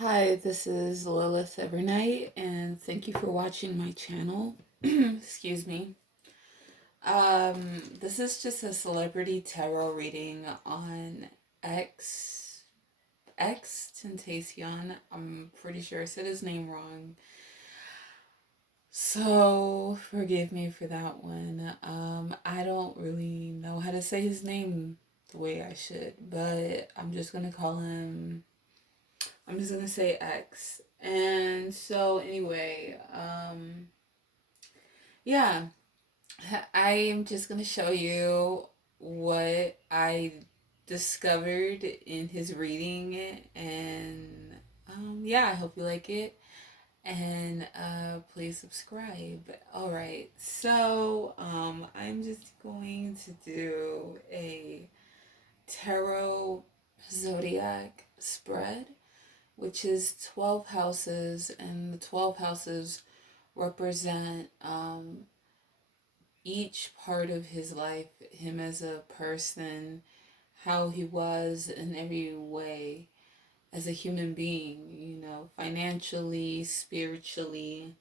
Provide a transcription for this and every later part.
Hi, this is Lilith Evernight, and thank you for watching my channel. Excuse me. This is just a celebrity tarot reading on XXXTENTACION. I'm pretty sure I said his name wrong, so forgive me for that one. I don't really know how to say his name the way I should, but I'm just gonna say X. And so anyway, yeah, I am just gonna show you what I discovered in his reading, and yeah, I hope you like it. And please subscribe. All right, so I'm just going to do a tarot zodiac spread, which is 12 houses, and the 12 houses represent each part of his life, him as a person, how he was in every way as a human being, financially, spiritually,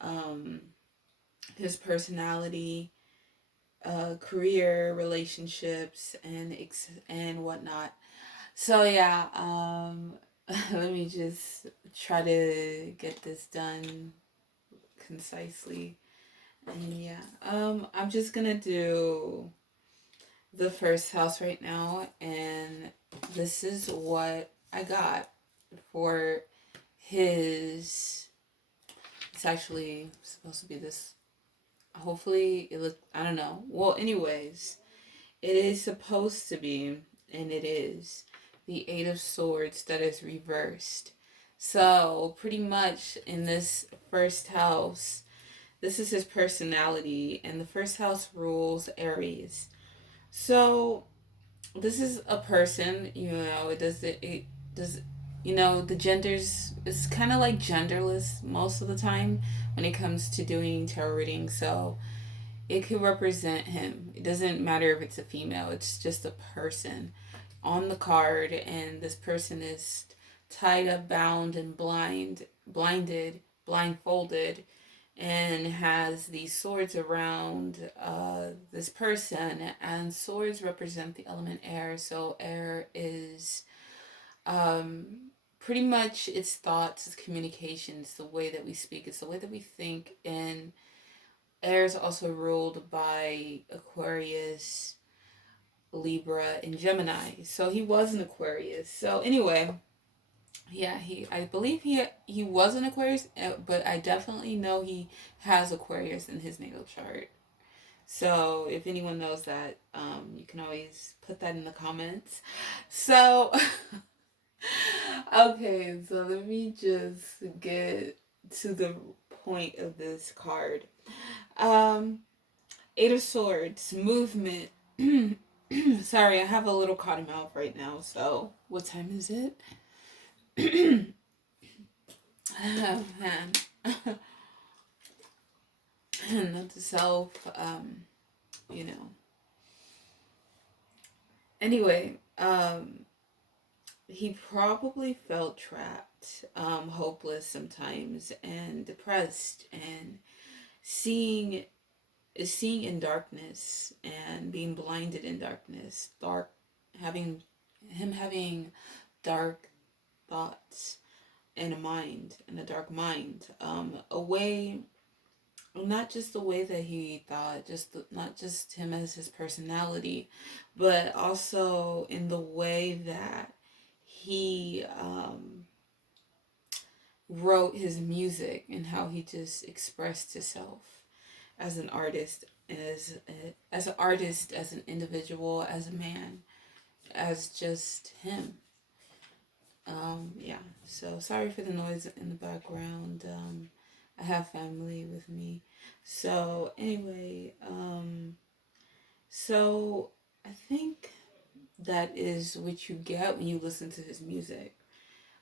um, his personality, career, relationships, and whatnot. So yeah, let me just try to get this done concisely. And yeah, I'm just gonna do the first house right now, and this is what I got for his. It's actually supposed to be this. Hopefully, it look. I don't know. Well, anyways, it is supposed to be, and it is the Eight of Swords that is reversed. So pretty much in this first house, this is his personality, and the first house rules Aries. So this is a person, it does, the genders, it's kind of like genderless most of the time when it comes to doing tarot reading. So it could represent him. It doesn't matter if it's a female, it's just a person on the card, and this person is tied up, bound, and blindfolded, and has these swords around this person. And swords represent the element air. So air is pretty much its thoughts, its communications, the way that we speak, it's the way that we think. And air is also ruled by Aquarius, Libra, and Gemini. So he was an Aquarius. So anyway, yeah, I believe he was an Aquarius, but I definitely know he has Aquarius in his natal chart. So if anyone knows that, you can always put that in the comments. So okay, so let me just get to the point of this card. Um, Eight of Swords, movement. Sorry, I have a little cotton mouth right now. So what time is it? Oh man. Not to self, you know. Anyway, he probably felt trapped, hopeless sometimes, and depressed, and seeing seeing in darkness, and being blinded in darkness, having dark thoughts, and a dark mind, a way, not just the way that he thought, not just him as his personality, but also in the way that he wrote his music, and how he just expressed himself as an artist, as an artist, as an individual, as a man, as just him. Yeah. So sorry for the noise in the background. I have family with me. So anyway, so I think that is what you get when you listen to his music.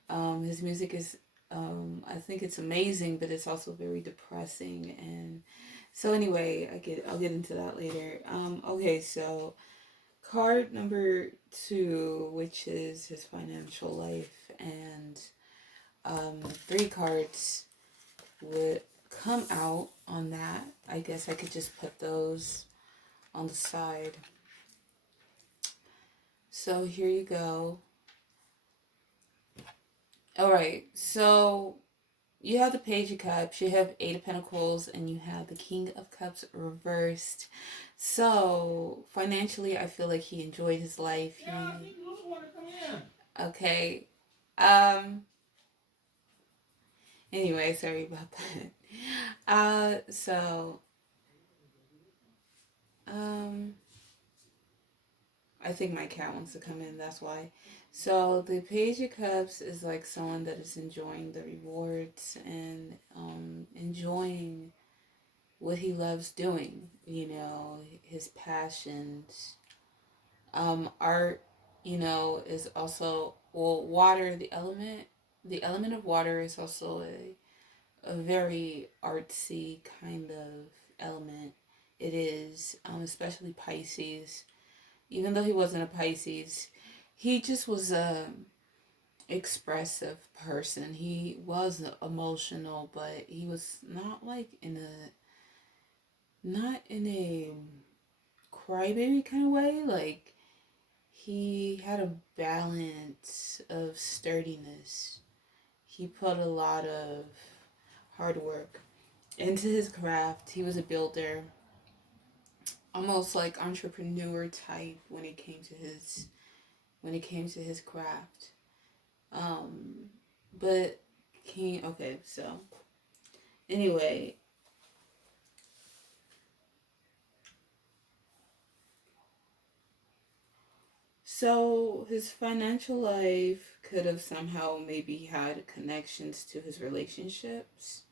His music is, I think it's amazing, but it's also very depressing. And so anyway, I'll get into that later. Okay, so card number 2, which is his financial life, and Three cards would come out on that. I guess I could just put those on the side. So here you go. Alright, so you have the Page of Cups, you have Eight of Pentacles, and you have the King of Cups reversed. So financially, I feel like he enjoyed his life. Okay. Anyway, sorry about that. I think my cat wants to come in, that's why. So the Page of Cups is like someone that is enjoying the rewards and enjoying what he loves doing, you know, his passions. Art, you know, is also, well, water, the element of water is also a very artsy kind of element. It is, especially Pisces. Even though he wasn't a Pisces, he just was a expressive person. He was emotional, but he was not in a crybaby kind of way. Like, he had a balance of sturdiness. He put a lot of hard work into his craft. He was a builder, almost like entrepreneur type when it came to his craft. But okay, so anyway, so his financial life could have somehow maybe had connections to his relationships,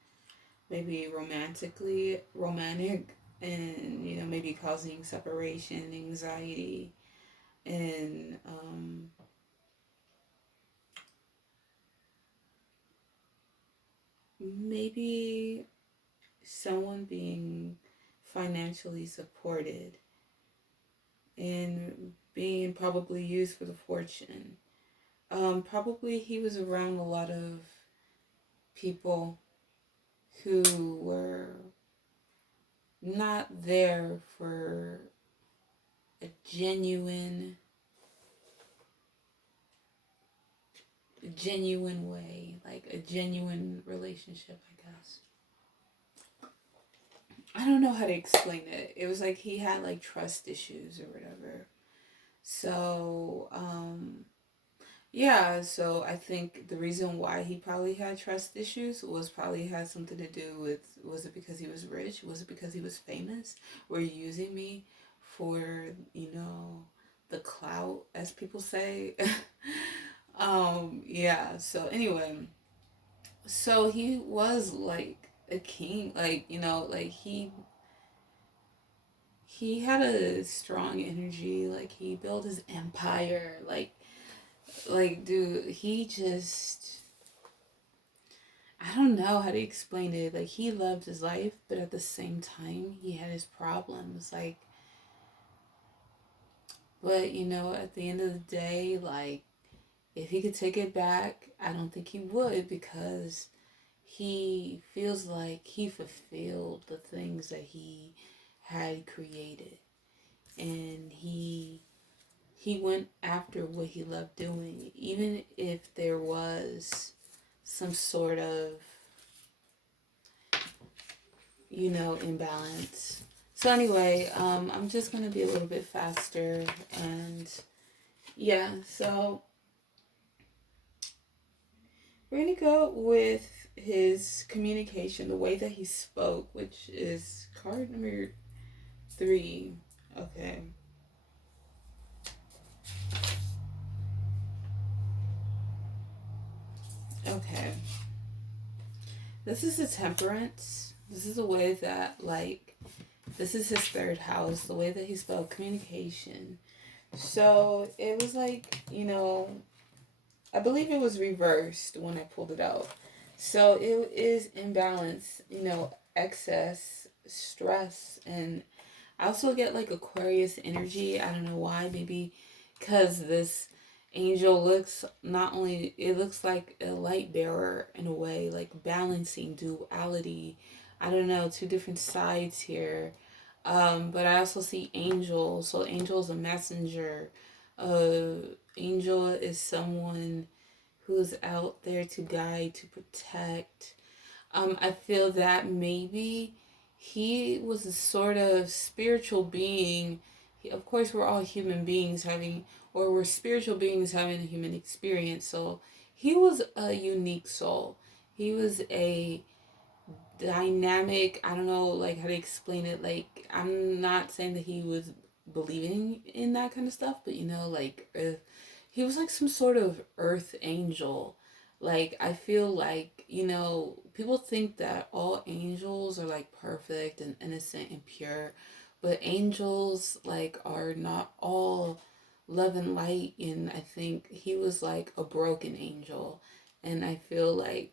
maybe romantic, and you know, maybe causing separation, anxiety, and maybe someone being financially supported and being probably used for the fortune. Probably he was around a lot of people who were not there for a genuine way, like a genuine relationship, I guess. I don't know how to explain it. It was like he had like trust issues or whatever. So, yeah, so I think the reason why he probably had trust issues was probably had something to do with, was it because he was rich? Was it because he was famous? Were you using me for, you know, the clout, as people say? Yeah, so anyway, so he was like a king, like, you know, like he had a strong energy, like he built his empire, like dude, he just, I don't know how to explain it. Like, he loved his life, but at the same time he had his problems, like, but you know, at the end of the day, like, if he could take it back, I don't think he would, because he feels like he fulfilled the things that he had created, and he went after what he loved doing, even if there was some sort of, you know, imbalance. So anyway, I'm just gonna be a little bit faster, and yeah, so we're gonna go with his communication, the way that he spoke, which is card number 3. Okay. Okay. This is the temperance. This is the way that, like, this is his 3rd house, the way that he spoke, communication. So it was like, you know, I believe it was reversed when I pulled it out. So it is imbalance, you know, excess stress. And I also get like Aquarius energy. I don't know why. Maybe because this Angel looks not only, it looks like a light bearer in a way, like balancing duality. I don't know, two different sides here. But I also see angel. So angel is a messenger. Angel is someone who is out there to guide, to protect. I feel that maybe he was a sort of spiritual being. Of course, we're all human beings having, or we're spiritual beings having a human experience. So he was a unique soul. He was a dynamic, I don't know like how to explain it. Like, I'm not saying that he was believing in that kind of stuff, but like if he was like some sort of earth angel. Like, I feel like, people think that all angels are like perfect and innocent and pure, but angels like are not all love and light. And I think he was like a broken angel. And I feel like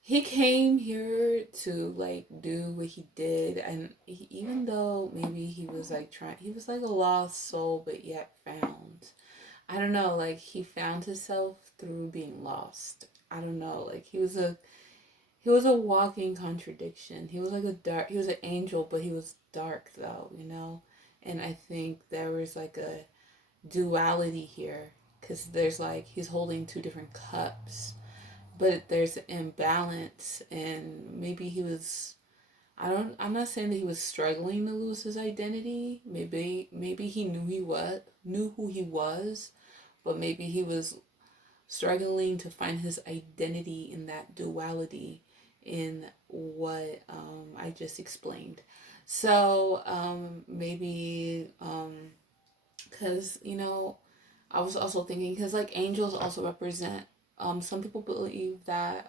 he came here to like do what he did. And even though maybe he was like trying, he was like a lost soul but yet found. I don't know, like he found himself through being lost. I don't know, like he was a walking contradiction. He was like he was an angel, but he was dark though. And I think there was like a duality here, because there's like he's holding two different cups, but there's an imbalance. And maybe he was, I'm not saying that he was struggling to lose his identity. Maybe he knew who he was, but maybe he was struggling to find his identity in that duality, in what I just explained. So maybe because I was also thinking, because like angels also represent, some people believe that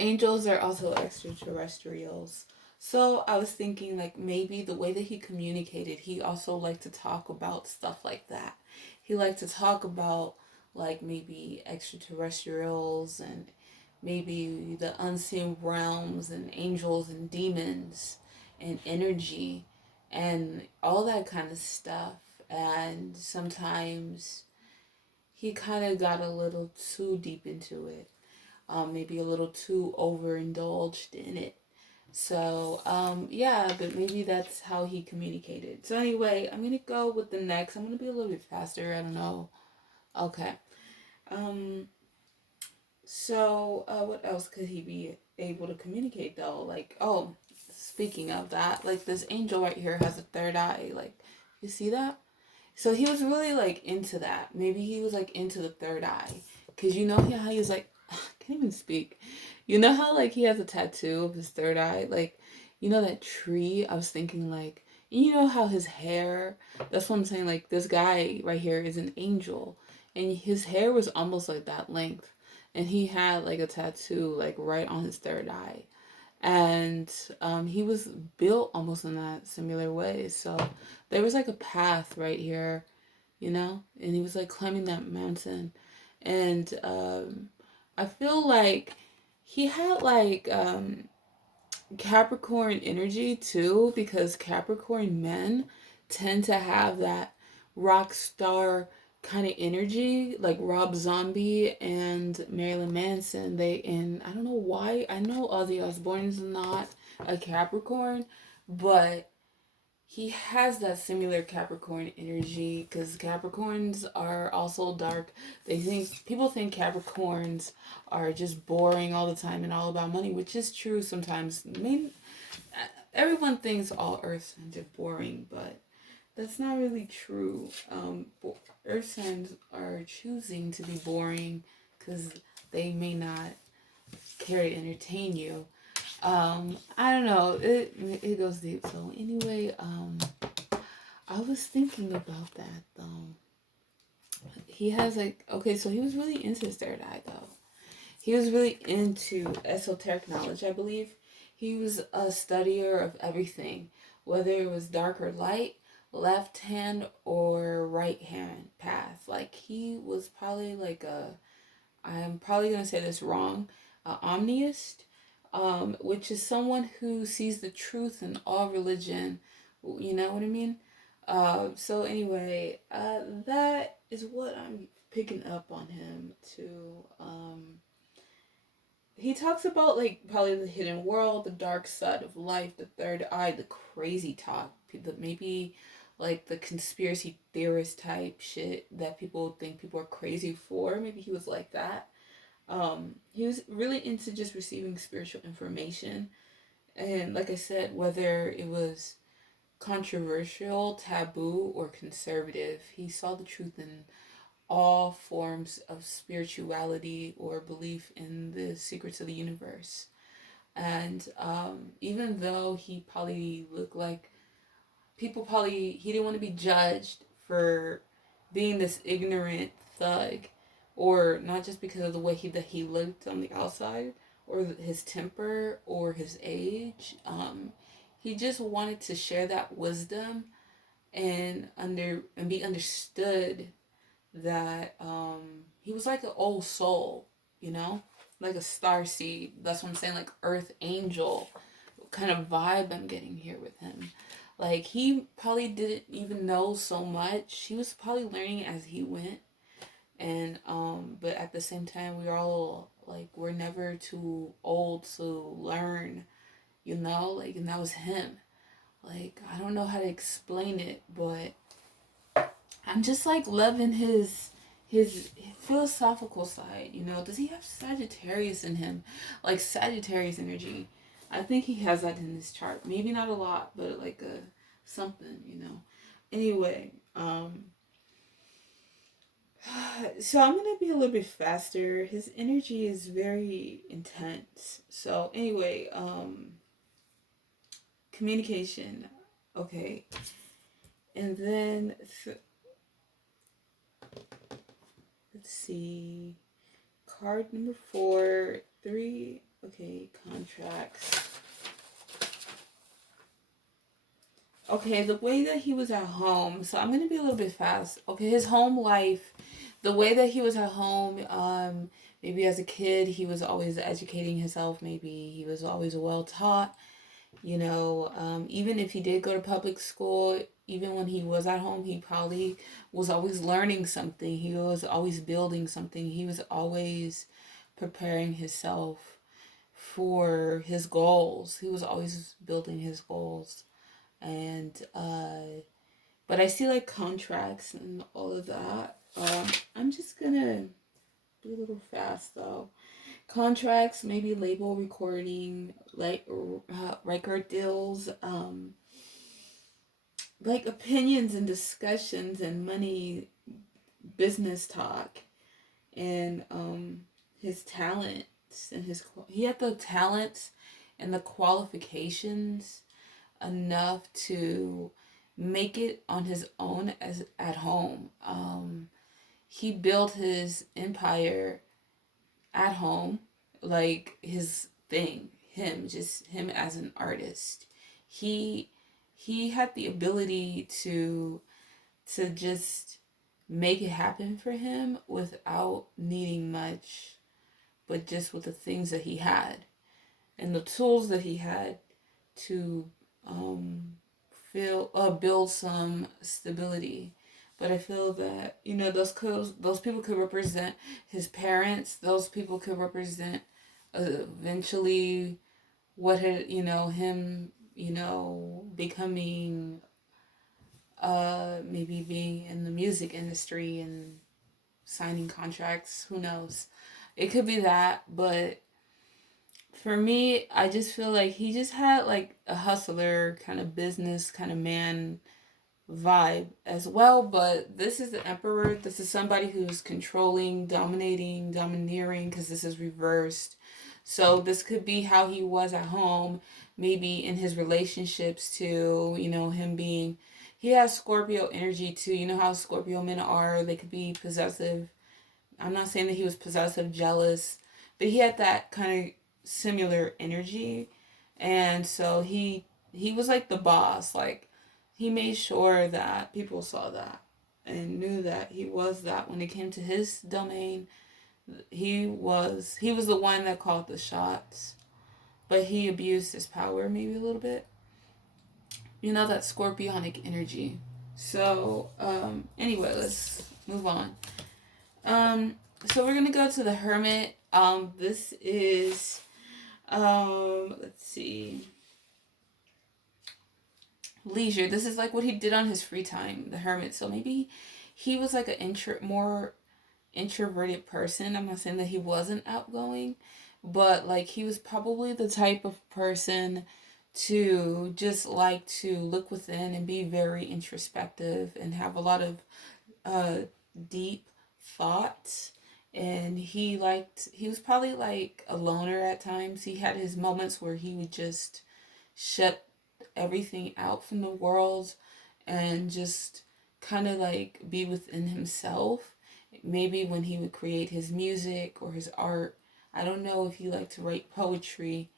angels are also extraterrestrials. So I was thinking, like, maybe the way that he communicated, he also liked to talk about stuff like that. He liked to talk about like maybe extraterrestrials, and maybe the unseen realms, and angels and demons and energy and all that kind of stuff. And sometimes he kind of got a little too deep into it, maybe a little too overindulged in it. So, yeah, but maybe that's how he communicated. So, anyway, I'm going to go with the next. I'm going to be a little bit faster. I don't know. Okay. Um, what else could he be able to communicate, though? Like, oh, speaking of that, like, this angel right here has a third eye. Like, you see that? So he was really like into that. Maybe he was like into the third eye, cause how he was like, I can't even speak. You know how like he has a tattoo of his third eye, like that tree. I was thinking like, you know how his hair. That's what I'm saying. Like, this guy right here is an angel, and his hair was almost like that length, and he had like a tattoo like right on his third eye. And he was built almost in that similar way. So there was like a path right here, and he was like climbing that mountain. And I feel like he had like Capricorn energy too, because Capricorn men tend to have that rock star kind of energy, like Rob Zombie and Marilyn Manson. And I don't know why. I know Ozzy Osbourne is not a Capricorn, but he has that similar Capricorn energy, because Capricorns are also dark. People think Capricorns are just boring all the time and all about money, which is true sometimes. Everyone thinks all Earth signs are boring, but that's not really true. Earth signs are choosing to be boring because they may not care to entertain you. I don't know. It goes deep. So anyway, I was thinking about that though. He has like, okay, so he was really into his third eye though. He was really into esoteric knowledge, I believe. He was a studier of everything, whether it was dark or light, left hand or right hand path. Like, he was probably like I'm probably gonna say this wrong, a omniist, which is someone who sees the truth in all religion. You know what I mean? So anyway, that is what I'm picking up on him too. He talks about like probably the hidden world, the dark side of life, the third eye, the crazy talk, the maybe like the conspiracy theorist type shit that people think people are crazy for. Maybe he was like that. He was really into just receiving spiritual information, and like I said, whether it was controversial, taboo, or conservative, he saw the truth in all forms of spirituality or belief in the secrets of the universe. And even though he probably looked like people probably, he didn't want to be judged for being this ignorant thug, or not just because of the way that he looked on the outside, or his temper, or his age. He just wanted to share that wisdom and be understood, that he was like an old soul, you know, like a star seed. That's what I'm saying, like earth angel kind of vibe I'm getting here with him. Like he probably didn't even know so much. He was probably learning as he went. And but at the same time, we're all like, we're never too old to learn, you know, like, and that was him. Like, I don't know how to explain it, but I'm just like loving his philosophical side, you know. Does he have Sagittarius in him? Like Sagittarius energy. I think he has that in his chart. Maybe not a lot, but like a something, you know. Anyway, so I'm gonna be a little bit faster. His energy is very intense. So anyway, communication. Okay. And then let's see. Card number 4, 3. Okay, contracts. Okay, the way that he was at home. So I'm gonna be a little bit fast. Okay, his home life, the way that he was at home. Maybe as a kid he was always educating himself. Maybe he was always well taught. You know, even if he did go to public school, even when he was at home, he probably was always learning something. He was always building something. He was always preparing himself for his goals. He was always building his goals. And, but I see like contracts and all of that. I'm just gonna be a little fast though. Contracts, maybe label recording, like record deals, like opinions and discussions and money, business talk, and his talents and he had the talents and the qualifications enough to make it on his own as at home. He built his empire at home, like his thing, just him as an artist. He he had the ability to just make it happen for him without needing much, but just with the things that he had and the tools that he had to um, build some stability. But I feel that, you know, those people could represent his parents. Those people could represent eventually what had, you know, him, you know, becoming maybe being in the music industry and signing contracts. Who knows? It could be that, but for me, I just feel like he just had like a hustler kind of business kind of man vibe as well. But this is the emperor. This is somebody who's controlling, dominating, domineering, because this is reversed. So this could be how he was at home, maybe in his relationships too. You know, him being, he has Scorpio energy too. You know how Scorpio men are. They could be possessive. I'm not saying that he was possessive, jealous, but he had that kind of similar energy. And so he was like the boss. Like he made sure that people saw that and knew that he was that when it came to his domain. He was the one that called the shots, but he abused his power maybe a little bit. You know, that scorpionic energy. So, anyway, let's move on. So we're gonna go to the Hermit. This is, let's see, leisure. This is like what he did on his free time, the Hermit. So maybe he was like a more introverted person. I'm not saying that he wasn't outgoing, but like he was probably the type of person to just like to look within and be very introspective and have a lot of uh deep thoughts. And he was probably like a loner at times. He had his moments where he would just shut everything out from the world and just kind of like be within himself. Maybe when he would create his music or his art. I don't know if he liked to write poetry,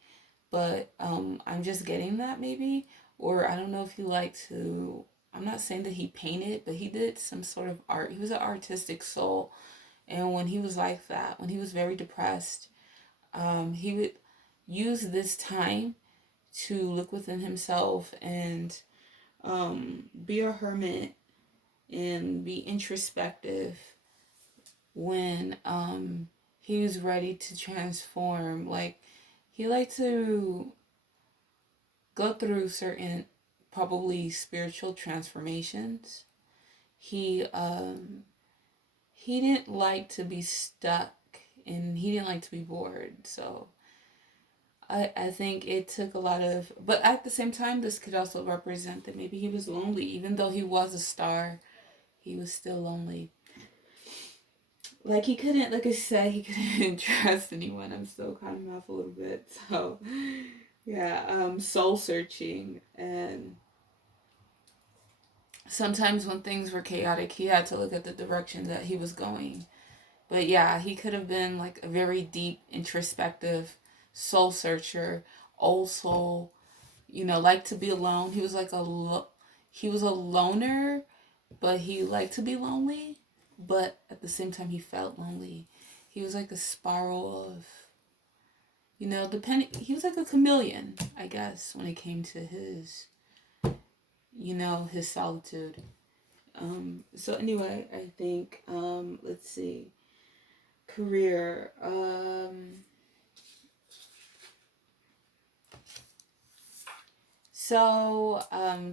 but I'm just getting that maybe. Or I don't know if he liked to. I'm not saying that he painted, but he did some sort of art. He was an artistic soul. And when he was like that, when he was very depressed, he would use this time to look within himself and be a hermit and be introspective when he was ready to transform. Like, he liked to go through certain probably spiritual transformations. He didn't like to be stuck and he didn't like to be bored. So I think it took a lot of, but at the same time, this could also represent that maybe he was lonely. Even though he was a star, he was still lonely. Like he couldn't, like I said, he couldn't trust anyone. I'm still caught him off a little bit. So yeah, soul searching. And sometimes when things were chaotic, he had to look at the direction that he was going. But yeah, he could have been like a very deep, introspective soul searcher, old soul, like to be alone. He was like he was a loner, but he liked to be lonely, but at the same time he felt lonely. He was like a spiral of, depending, he was like a chameleon, I guess, when it came to his, his solitude. So anyway, I think, let's see, career.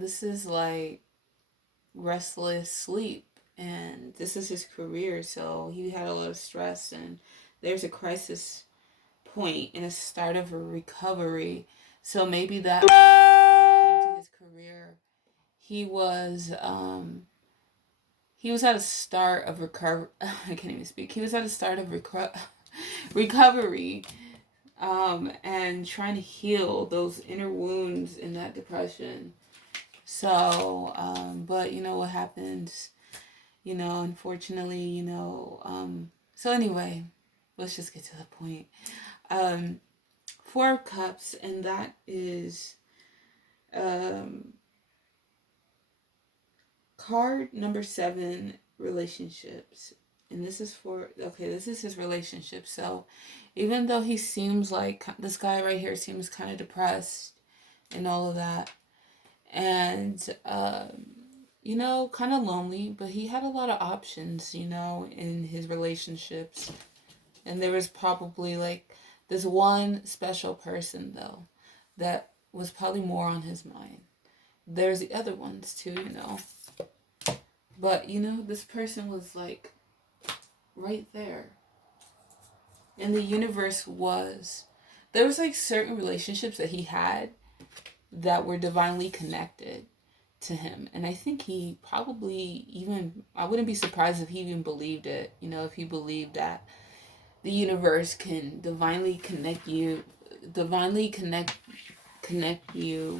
This is like restless sleep, and this is his career. So he had a lot of stress, and there's a crisis point and a start of a recovery. So maybe that when it came to his career, he was at a start of recover. I can't even speak. He was at a start of recovery, and trying to heal those inner wounds in that depression. So, but what happens, unfortunately, so anyway, let's just get to the point. Four of Cups, and that is, card number 7, relationships. And this is this is his relationship. So even though he seems like, this guy right here seems kind of depressed and all of that, and kind of lonely, but he had a lot of options, in his relationships. And there was probably like this one special person though that was probably more on his mind. There's the other ones too, but this person was like right there. And the universe there was like certain relationships that he had that were divinely connected to him. And I think he probably even, I wouldn't be surprised if he even believed it, if he believed that the universe can divinely connect you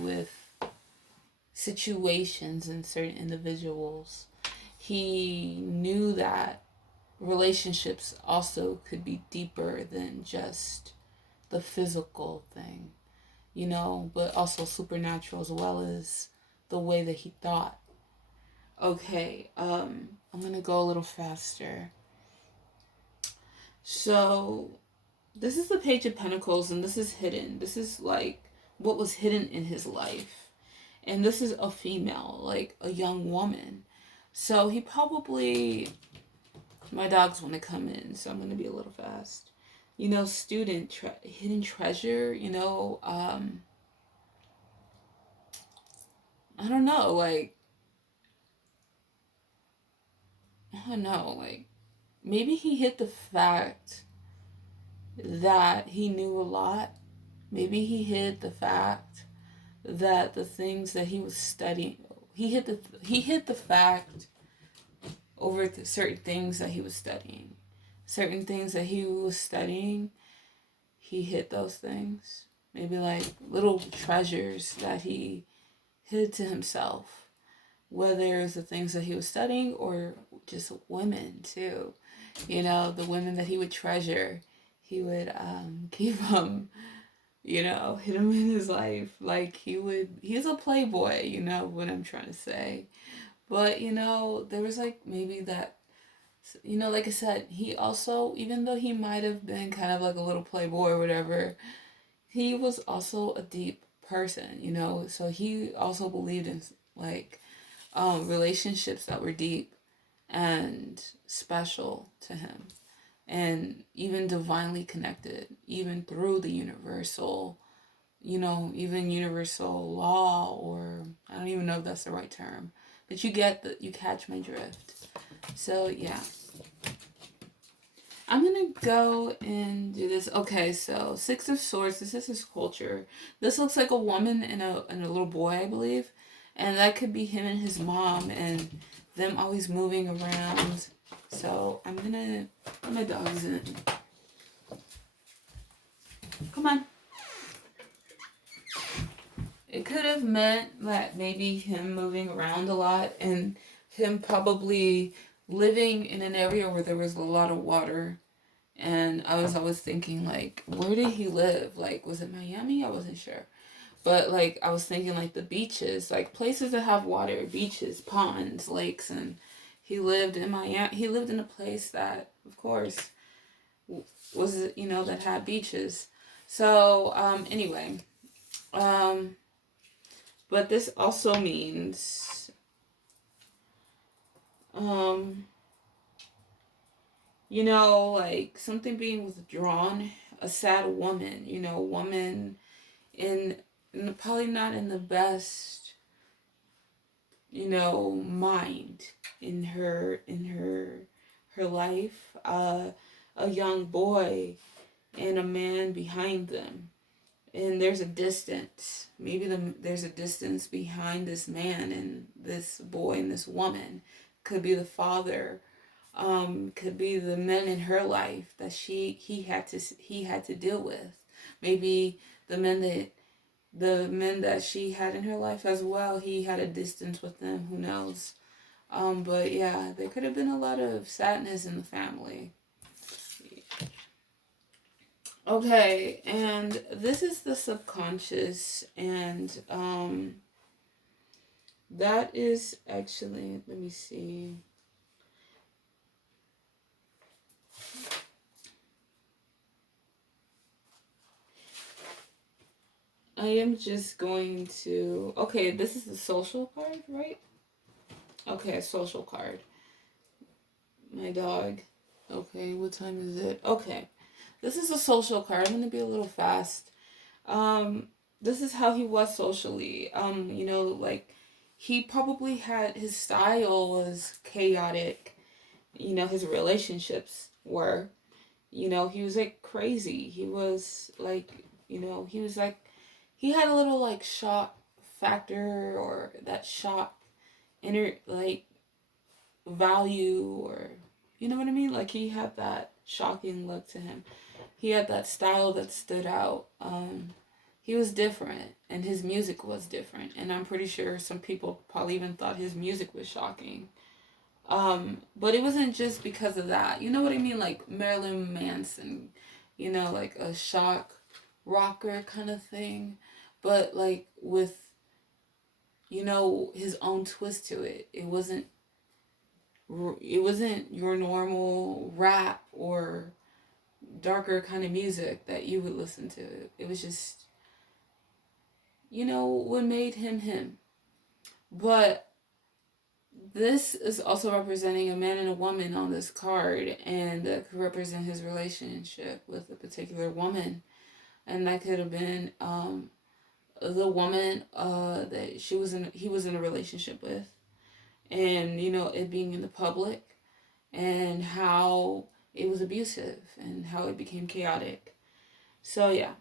with situations and certain individuals. He knew that relationships also could be deeper than just the physical thing, but also supernatural as well as the way that he thought. Okay, I'm gonna go a little faster. So this is the Page of Pentacles, and this is hidden. This is like what was hidden in his life. And this is a female, like a young woman. So he probably, my dogs want to come in, so I'm going to be a little fast. You know, hidden treasure, I don't know, like, I don't know, like, maybe he hid the fact that he knew a lot. Maybe he hid the fact that the things that he was studying, he hid the fact over certain things that he was studying. Certain things that he was studying, he hid those things. Maybe like little treasures that he hid to himself. Whether it's the things that he was studying or just women too. You know, the women that he would treasure, he would keep them, hit him in his life. Like he's a playboy, you know what I'm trying to say. But, there was like maybe that, like I said, he also, even though he might have been kind of like a little playboy or whatever, he was also a deep person, so he also believed in like relationships that were deep and special to him and even divinely connected, even through the universal, even universal law, or I don't even know if that's the right term, but you catch my drift. So yeah, I'm gonna go and do this. Okay, so Six of Swords. This is his culture. This looks like a woman and a little boy, I believe, and that could be him and his mom, and them always moving around. So I'm gonna put my dogs in. Come on. It could have meant that maybe him moving around a lot and him probably living in an area where there was a lot of water. And I was always thinking, like, where did he live? Like, was it Miami? I wasn't sure. But, like, I was thinking, like, the beaches, like, places that have water, beaches, ponds, lakes. And he lived in Miami. He lived in a place that, of course, was, that had beaches. So, anyway. But this also means, like something being withdrawn, a sad woman, woman in probably not in the best, mind in her life, a young boy and a man behind them. And there's a distance. Maybe there's a distance behind this man and this boy and this woman. Could be the father. Could be the men in her life that he had to deal with. Maybe the men that she had in her life as well. He had a distance with them. Who knows? But yeah, there could have been a lot of sadness in the family. Okay, and this is the subconscious, and that is actually, let me see. I am just going to, okay, this is the social card, right? Okay, a social card. My dog. Okay, what time is it? Okay. This is a social card. I'm going to be a little fast. This is how he was socially. Like he probably had, his style was chaotic. His relationships were, he was like crazy. He was like, he was like, he had a little like shock factor, or that shock inner like value, or you know what I mean? Like he had that shocking look to him. He had that style that stood out. He was different, and his music was different. And I'm pretty sure some people probably even thought his music was shocking. But it wasn't just because of that. You know what I mean? Like Marilyn Manson, like a shock rocker kind of thing. But like with, his own twist to it. It wasn't your normal rap or darker kind of music that you would listen to. It was just, what made him him. But this is also representing a man and a woman on this card, and that could represent his relationship with a particular woman. And that could have been the woman that he was in a relationship with, and it being in the public, and how it was abusive and how it became chaotic. So yeah.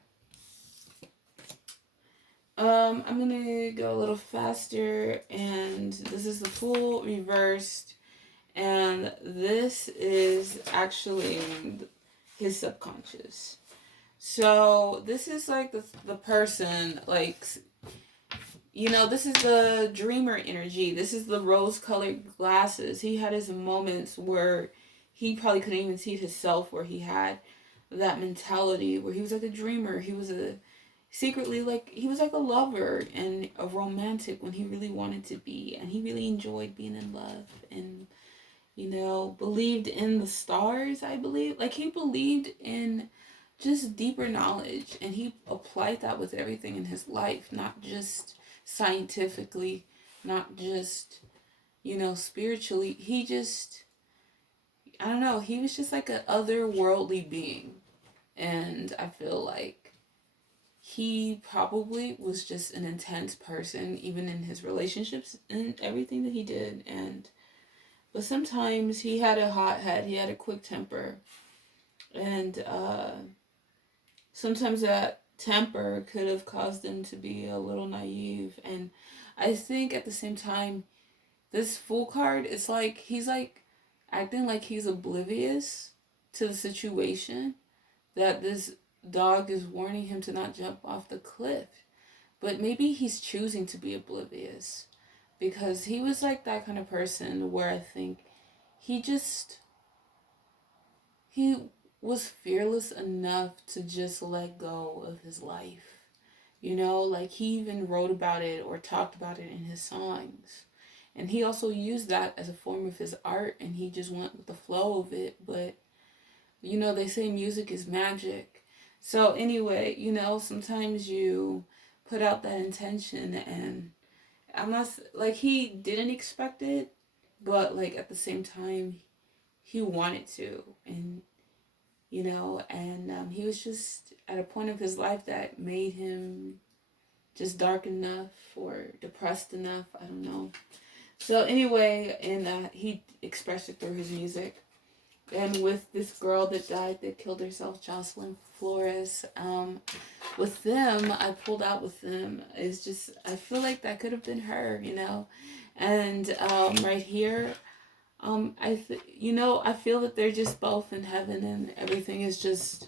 I'm gonna go a little faster, and this is the full reversed, and this is actually his subconscious. So this is like the person, like, this is the dreamer energy. This is the rose-colored glasses. He had his moments where he probably couldn't even see himself, where he had that mentality where he was like a dreamer. He was secretly, like, he was like a lover and a romantic when he really wanted to be, and he really enjoyed being in love, and believed in the stars, I believe. Like, he believed in just deeper knowledge, and he applied that with everything in his life, not just scientifically, not just spiritually. He just, I don't know, he was just like an otherworldly being. And I feel like he probably was just an intense person, even in his relationships and everything that he did. But sometimes he had a hot head, he had a quick temper, and sometimes that temper could have caused him to be a little naive. And I think at the same time, this Fool card is like, he's like acting like he's oblivious to the situation, that this dog is warning him to not jump off the cliff. But maybe he's choosing to be oblivious, because he was like that kind of person where I think he was fearless enough to just let go of his life. Like, he even wrote about it or talked about it in his songs. And he also used that as a form of his art, and he just went with the flow of it. But, they say music is magic. So anyway, sometimes you put out that intention, and I'm not, like, he didn't expect it, but, like, at the same time, he wanted to. And he was just at a point of his life that made him just dark enough or depressed enough. I don't know. So anyway, and he expressed it through his music. And with this girl that died, that killed herself, Jocelyn Flores, with them, I pulled out with them. It's just, I feel like that could have been her, And right here, I feel that they're just both in heaven, and everything is just